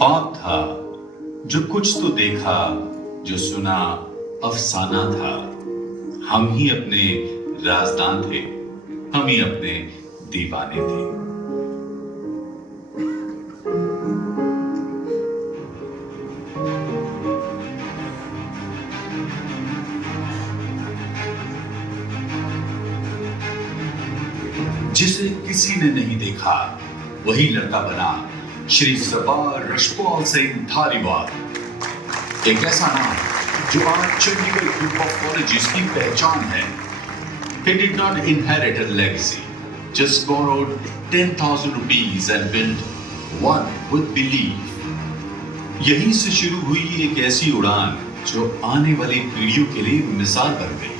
ख्वाब था जो कुछ तो देखा, जो सुना अफसाना था। हम ही अपने राजदान थे, हम ही अपने दीवाने थे। जिसे किसी ने नहीं देखा वही लड़का बना श्री सरदार रशपाल सिंह धालीवाल। एक ऐसा नाम जो आज चंडीगढ़ ग्रुप ऑफ कॉलेजेस की पहचान है। He did not inherit a legacy, just borrowed 10,000 rupees and built one with belief. यहीं से शुरू हुई एक ऐसी उड़ान जो आने वाली पीढ़ियों के लिए मिसाल बन गई।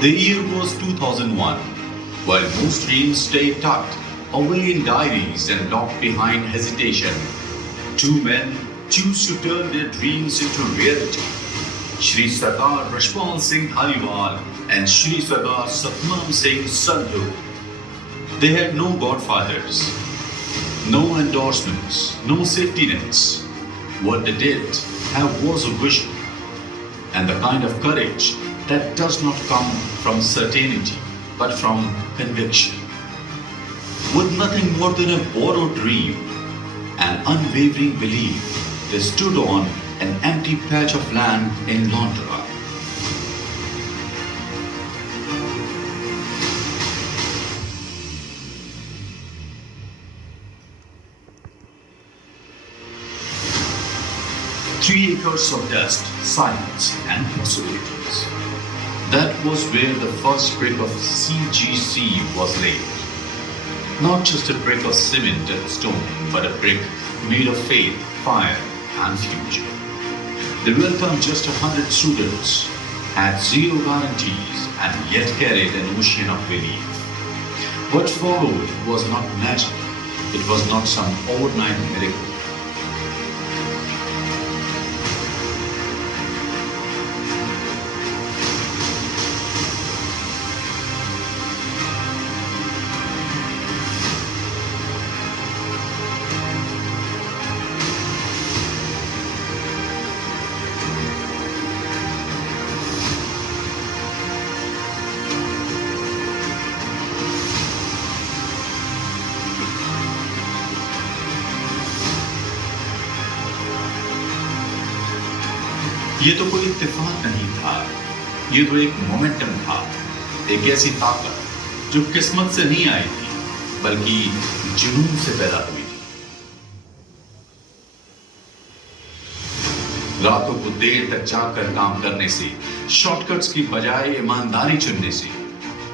The year was 2001, while most dreams stay tucked away in diaries and locked behind hesitation. Two men choose to turn their dreams into reality. Shri Sardar Rashpal Singh Dhaliwal and Shri Sardar Satnam Singh Sandhu. They had no godfathers, no endorsements, no safety nets. What they did have was a vision and the kind of courage that does not come from certainty, but from conviction. With nothing more than a borrowed dream, an unwavering belief, they stood on an empty patch of land in Londra. Three acres of dust, silence, and possibilities. That was where the first brick of CGC was laid. Not just a brick of cement and stone, but a brick made of faith, fire, and future. They welcomed just 100 students, had zero guarantees, and yet carried an ocean of belief. What followed was not magic. It was not some overnight miracle. ये तो कोई इत्तेफाक नहीं था, ये तो एक momentum था, एक ऐसी ताकत जो किस्मत से नहीं आई थी, बल्कि जुनून से पैदा हुई थी। रातों को देर तक जाकर काम करने से, शॉर्टकट्स की बजाय ईमानदारी चुनने से,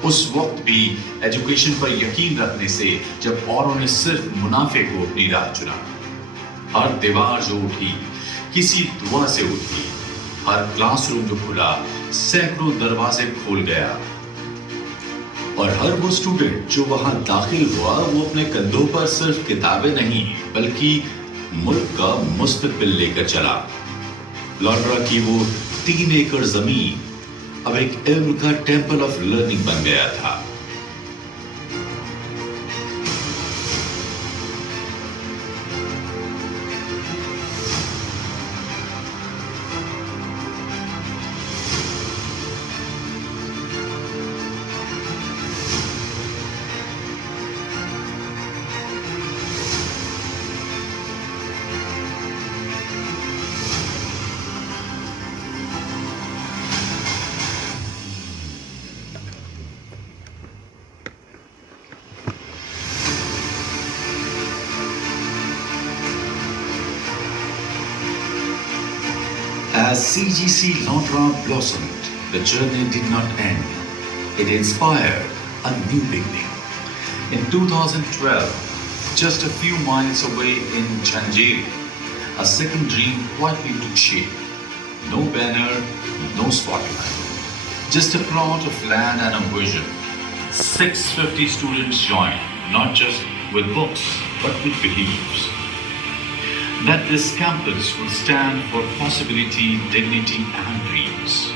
उस वक्त भी एजुकेशन पर यकीन रखने से जब औरों ने सिर्फ मुनाफे को अपनी राह चुना। हर दीवार जो उठी किसी दुआ से उठी, हर क्लासरूम जो खुला सैकड़ों दरवाजे खोल गया, और हर वो स्टूडेंट जो वहां दाखिल हुआ वो अपने कंधों पर सिर्फ किताबें नहीं बल्कि मुल्क का मुस्तकबिल लेकर चला। लॉन्ड्रा की वो 3 एकड़ जमीन अब एक इल्म का टेंपल ऑफ लर्निंग बन गया था। As CGC Londra blossomed, the journey did not end. It inspired a new beginning. In 2012, just a few miles away in Chanjeri, a second dream quietly took shape. No banner, no spotlight. Just a plot of land and a vision. 650 students joined, not just with books, but with beliefs. That this campus will stand for possibility, dignity, and dreams.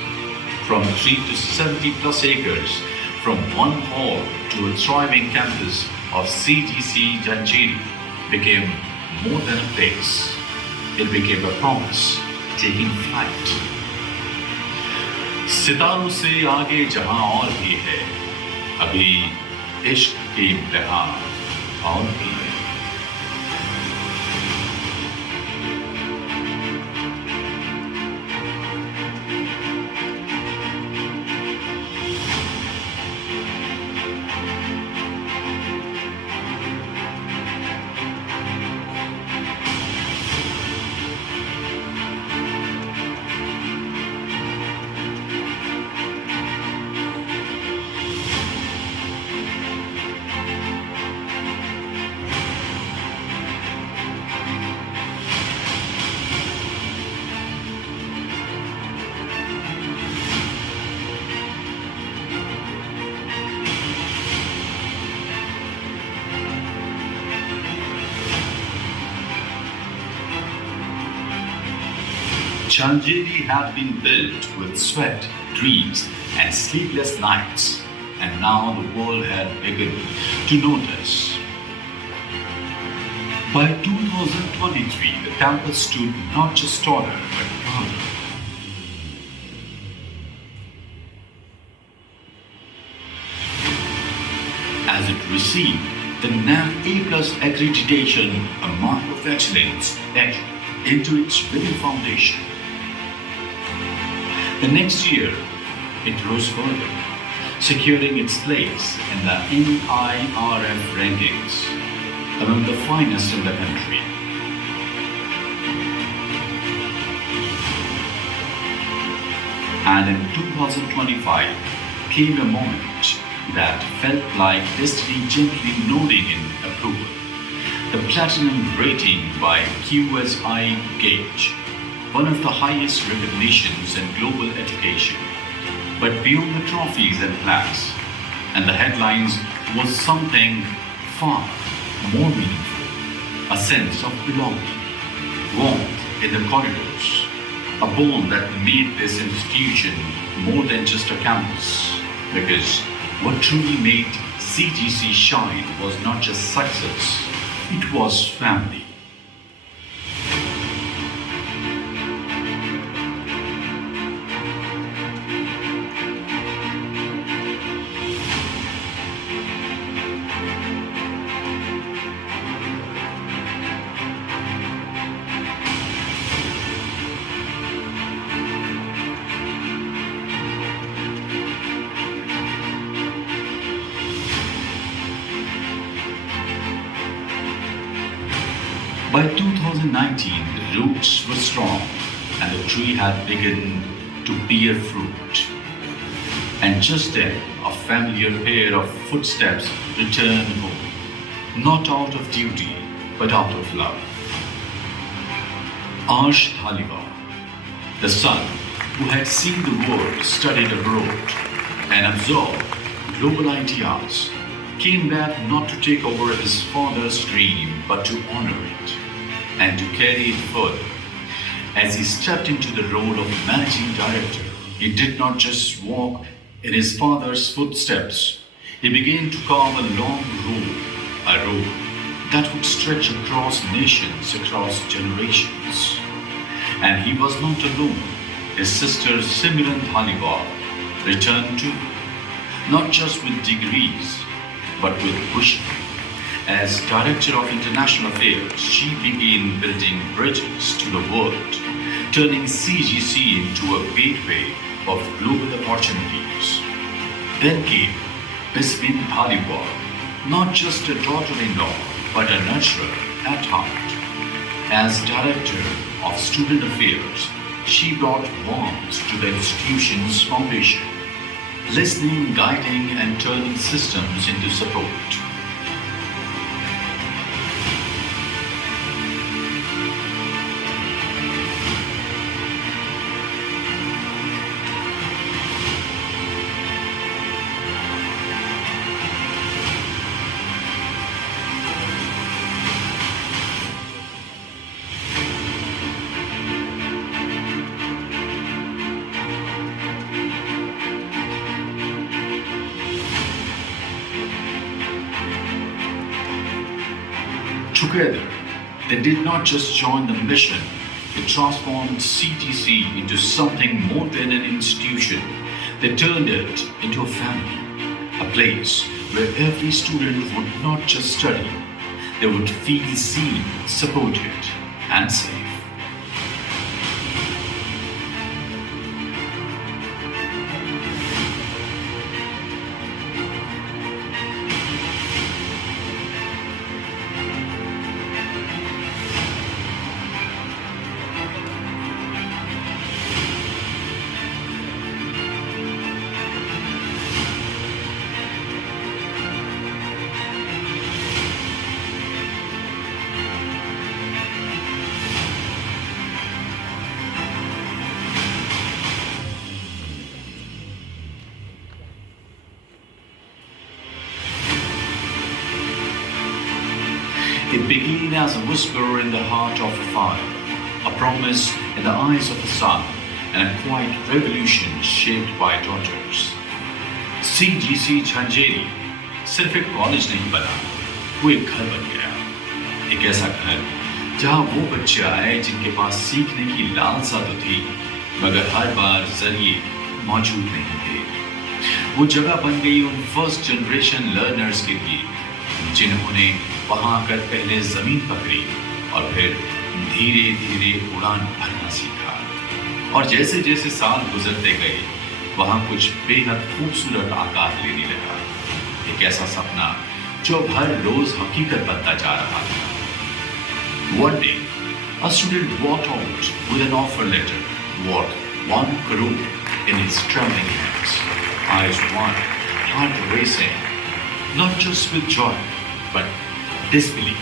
From 3 to 70 plus acres, from one hall to a thriving campus of CGC Janjiri became more than a place. It became a promise taking flight. सितारों से आगे जहां और भी है, अभी इश्क के इम्तिहान और भी है. Janjiri had been built with sweat, dreams, and sleepless nights, and now the world had begun to notice. By 2023, the campus stood not just taller but prouder. As it received the NAM A+ accreditation, a mark of excellence etched into its very foundation. The next year, it rose further, securing its place in the NIRF rankings among the finest in the country. And in 2025 came a moment that felt like destiny gently nodding in approval. The platinum rating by QSI Gauge, one of the highest recognitions in global education. But beyond the trophies and plaques and the headlines was something far more meaningful, a sense of belonging, warmth in the corridors, a bond that made this institution more than just a campus. Because what truly made CGC shine was not just success, it was family. By 2019, the roots were strong and the tree had begun to bear fruit. And just then, a familiar pair of footsteps returned home, not out of duty, but out of love. Arsh Dhaliwal, the son who had seen the world, studied abroad, and absorbed global ideas, came back not to take over his father's dream, but to honor it and to carry it further. As he stepped into the role of managing director, he did not just walk in his father's footsteps. He began to carve a long road that would stretch across nations, across generations. And he was not alone. His sister Simran Dhaliwal returned too, not just with degrees, but with vision. As Director of International Affairs, she began building bridges to the world, turning CGC into a gateway of global opportunities. Then came Bismin Dhaliwal, not just a daughter-in-law, but a nurturer at heart. As Director of Student Affairs, she brought warmth to the institution's foundation, listening, guiding, and turning systems into support. Together, they did not just join the mission, they transformed CGC into something more than an institution. They turned it into a family, a place where every student would not just study, they would feel seen, supported, and safe. It began as a whisper in the heart of a fire, a promise in the eyes of the sun, and a quiet revolution shaped by daughters. CGC Jhanjeri सिर्फ एक college नहीं बना, वो एक घर बन गया। एक ऐसा घर जहाँ वो बच्चे आए जिनके पास सीखने की लालसा तो थी, मगर हर बार जरिए मौजूद नहीं थे। वो जगह बन गई उन फर्स्ट जनरेशन लर्नर्स के लिए, जिन्होंने वहां आकर पहले जमीन पकड़ी और फिर धीरे धीरे उड़ान भरना सीखा। और जैसे जैसे साल गुजरते गए, वहां कुछ बेहद खूबसूरत आकार लेने लगा। एक ऐसा सपना जो अब हर रोज हकीकत बनता जा रहा था। One day, a student walked out with an offer letter worth 1 crore in his trembling hands, eyes wide, heart racing, not just with joy, but disbelief.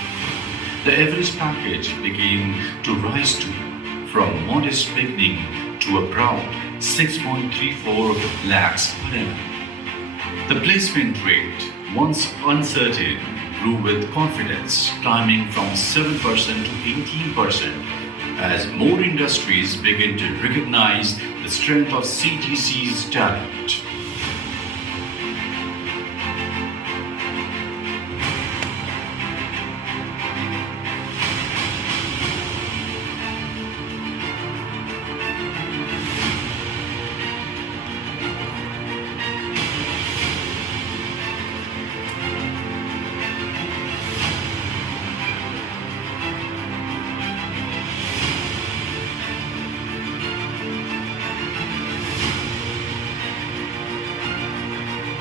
The average package began to rise to from modest beginning to a proud 6.34 lakhs per annum. The placement rate, once uncertain, grew with confidence, climbing from 7% to 18% as more industries began to recognize the strength of CGC's talent.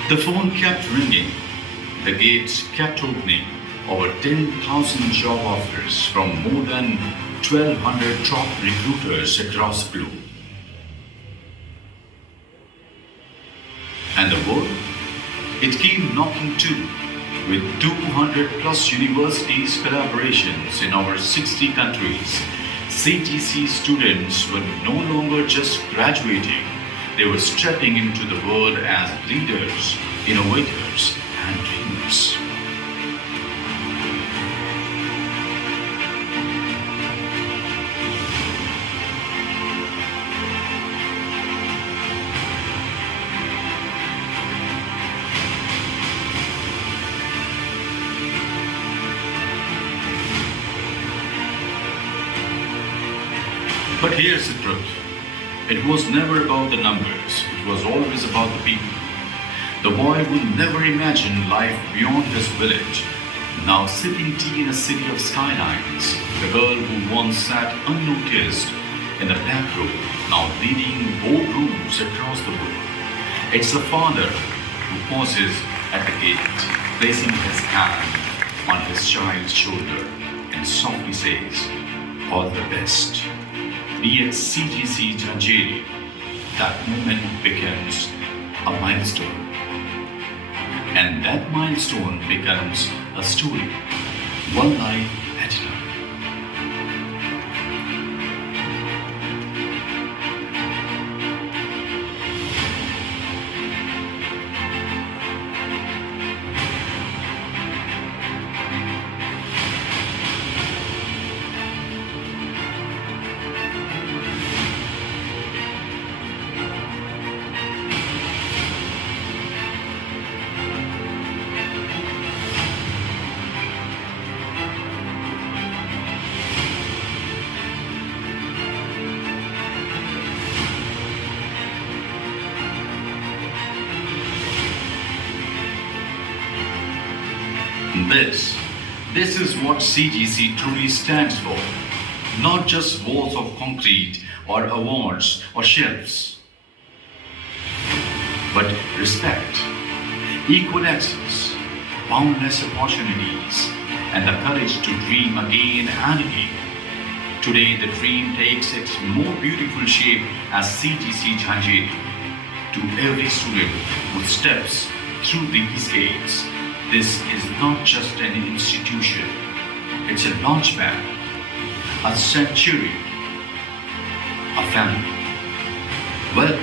The phone kept ringing, the gates kept opening, over 10,000 job offers from more than 1,200 top recruiters across the globe. And the world? It came knocking too, with 200 plus universities collaborations in over 60 countries. CGC students were no longer just graduating, they were stepping into the world as leaders, innovators, and dreamers. But here's the truth. It was never about the numbers, it was always about the people. The boy who never imagined life beyond his village, now sipping tea in a city of skylines. The girl who once sat unnoticed in the back row, now leading boardrooms across the world. It's the father who pauses at the gate, placing his hand on his child's shoulder and softly says, "All the best." Be at CGC Jhanjeri, that moment becomes a milestone. And that milestone becomes a story, one life at a time. This is what CGC truly stands for. Not just walls of concrete or awards or shelves, but respect, equal access, boundless opportunities, and the courage to dream again and again. Today, the dream takes its more beautiful shape as CGC Jhanjeri. To every student who steps through these gates, this is not just an institution, it's a launchpad, a sanctuary, a family. Welcome.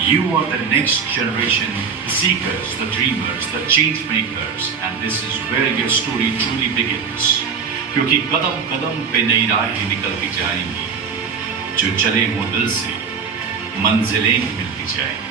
You are the next generation, the seekers, the dreamers, the change makers, and this is where your story truly begins. क्योंकि कदम कदम पे नई राहें निकलती जाएंगी, जो चले हो दिल से मंजिलें ही मिलती जाएंगी.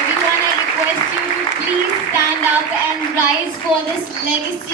Everyone, I request you to please stand up and rise for this legacy.